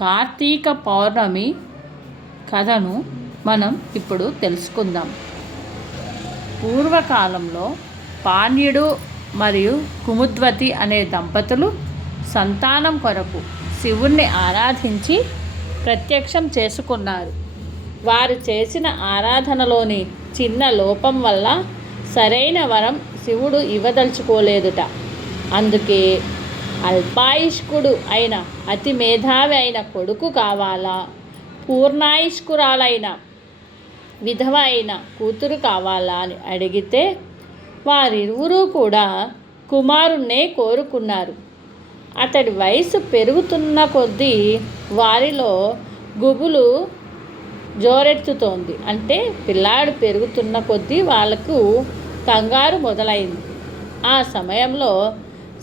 కార్తీక పౌర్ణమి కథను మనం ఇప్పుడు తెలుసుకుందాం. పూర్వకాలంలో పాణ్యుడు మరియు కుముద్వతి అనే దంపతులు సంతానం కొరకు శివుణ్ణి ఆరాధించి ప్రత్యక్షం చేసుకున్నారు. వారు చేసిన ఆరాధనలోని చిన్న లోపం వల్ల సరైన వరం శివుడు ఇవ్వదలుచుకోలేదుట. అందుకే అల్పాయుష్కుడు అయిన అతి మేధావి అయిన కొడుకు కావాలా? పూర్ణాయుష్కురాలైన విధవ అయిన కూతురు కావాలా అని అడిగితే వారిరువురూ కూడా కుమారుణ్ణే కోరుకున్నారు. అతడి వయసు పెరుగుతున్న కొద్దీ వారిలో గుబులు జోరెత్తుతోంది. అంటే పిల్లాడు పెరుగుతున్న కొద్దీ వాళ్ళకు కంగారు మొదలైంది. ఆ సమయంలో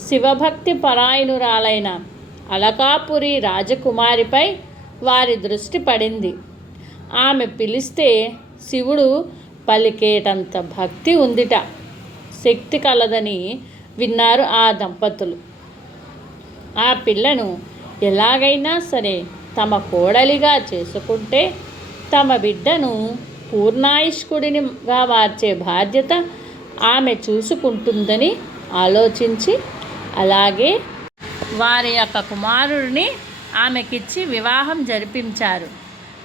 శివభక్తి పరాయణురాలైన అలకాపురి రాజకుమారిపై వారి దృష్టి పడింది. ఆమె పిలిస్తే శివుడు పలికేటంత భక్తి ఉందిట. శక్తి కలదని విన్నారు ఆ దంపతులు. ఆ పిల్లను ఎలాగైనా సరే తమ కోడలిగా చేసుకుంటే తమ బిడ్డను పూర్ణాయుష్కుడినిగా మార్చే బాధ్యత ఆమె చూసుకుంటుందని ఆలోచించి అలాగే వారి యొక్క కుమారుడిని ఆమెకిచ్చి వివాహం జరిపించారు.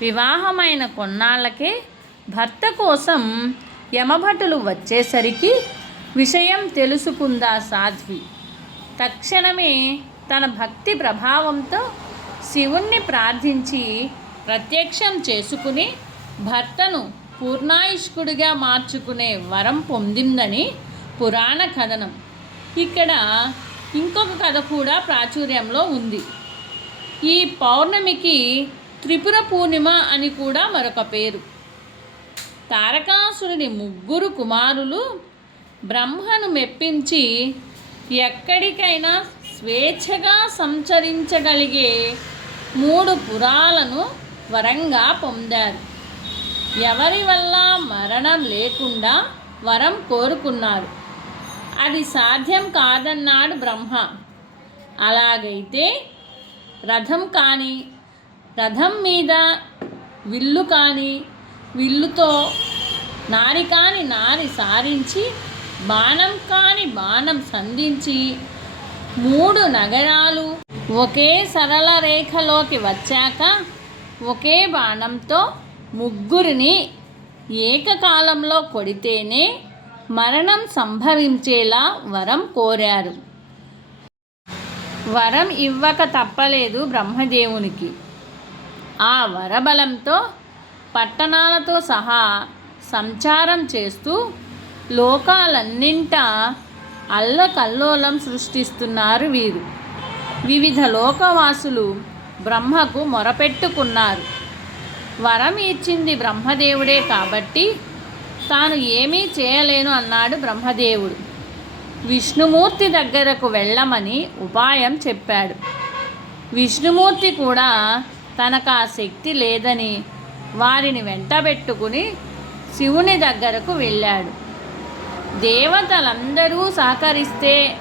వివాహమైన కొన్నాళ్ళకే భర్త కోసం యమభటులు వచ్చేసరికి విషయం తెలుసుకుందా సాధ్వి? తక్షణమే తన భక్తి ప్రభావంతో శివుణ్ణి ప్రార్థించి ప్రత్యక్షం చేసుకుని భర్తను పూర్ణాయుష్కుడిగా మార్చుకునే వరం పొందిందని పురాణ కథనం. ఇక్కడ ఇంకొక కథ కూడా ప్రాచుర్యంలో ఉంది. ఈ పౌర్ణమికి త్రిపుర పూర్ణిమ అని కూడా మరొక పేరు. తారకాసురుని ముగ్గురు కుమారులు బ్రహ్మను మెప్పించి ఎక్కడికైనా స్వేచ్ఛగా సంచరించగలిగే మూడు పురాలను వరంగా పొందారు. ఎవరి వల్ల మరణం లేకుండా వరం కోరుకున్నారు. అది సాధ్యం కాదన్నాడు బ్రహ్మ. అలాగైతే రథం కానీ రథం మీద విల్లు కానీ విల్లుతో నారి కాని నారి సారించి బాణం కాని బాణం సంధించి మూడు నగరాలు ఒకే సరళ రేఖలోకి వచ్చాక ఒకే బాణంతో ముగ్గురిని ఏకకాలంలో కొడితేనే మరణం సంభవించేలా వరం కోరారు. వరం ఇవ్వక తప్పలేదు బ్రహ్మదేవునికి. ఆ వరబలంతో పట్టణాలతో సహా సంచారం చేస్తూ లోకాలన్నింటా అల్లకల్లోలం సృష్టిస్తున్నారు వీరు. వివిధ లోకవాసులు బ్రహ్మకు మొరపెట్టుకున్నారు. వరం ఇచ్చింది బ్రహ్మదేవుడే కాబట్టి తాను ఏమీ చేయలేను అన్నాడు బ్రహ్మదేవుడు. విష్ణుమూర్తి దగ్గరకు వెళ్ళమని ఉపాయం చెప్పాడు. విష్ణుమూర్తి కూడా తనకు ఆ శక్తి లేదని వారిని వెంటబెట్టుకుని శివుని దగ్గరకు వెళ్ళాడు. దేవతలందరూ సహకరిస్తే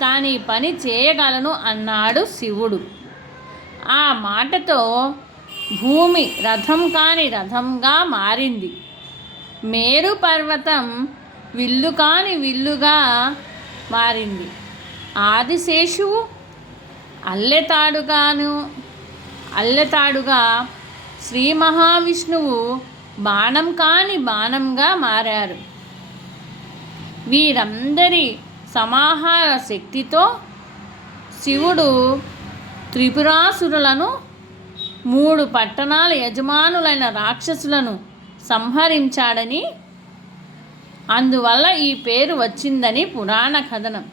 తాను ఈ పని చేయగలను అన్నాడు శివుడు. ఆ మాటతో భూమి రథం కాని రథంగా మారింది. మేరు పర్వతం విల్లు కాని విల్లుగా మారింది. ఆదిశేషువు అల్లెతాడుగాను అల్లెతాడుగా శ్రీ మహావిష్ణువు బాణం కాని బాణంగా మారారు. వీరందరి సమాహార శక్తితో శివుడు త్రిపురాసురులను మూడు పట్టణాల యజమానులైన రాక్షసులను సంహరించాడని. అందువల్ల ఈ పేరు వచ్చిందని పురాణ కథనం.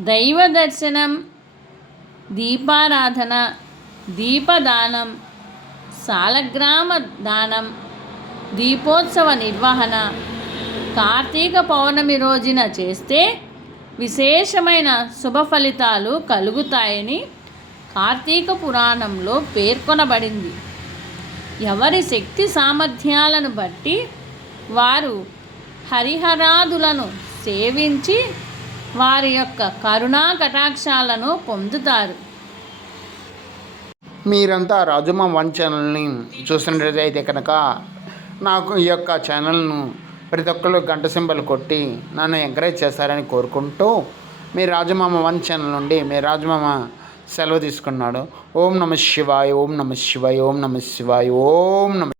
దైవ దర్శనం దీపారాధన దీపదానం సాలగ్రామ దానం దీపోత్సవ నిర్వహణ కార్తీక పౌర్ణమి రోజున చేస్తే విశేషమైన శుభ ఫలితాలు కలుగుతాయని కార్తీక పురాణంలో పేర్కొనబడింది. ఎవరి శక్తి సామర్థ్యాలను బట్టి వారు హరిహరాదులను సేవించి వారి యొక్క కరుణా కటాక్షాలను పొందుతారు. మీరంతా రాజుమా వన్ ఛానల్ని చూసినట్లయితే కనుక నాకు ఈ యొక్క ఛానల్ను ప్రతి ఒక్కరు గంట సింబల్ కొట్టి నన్ను ఎంకరేజ్ చేస్తారని కోరుకుంటూ మీ రాజమామ వన్ ఛానల్ నుండి మీ రాజమామ సెలవు తీసుకున్నాడు. ఓం నమ శివాయ ఓం నమ శివాయ ఓం నమ శివాయ ఓం నమ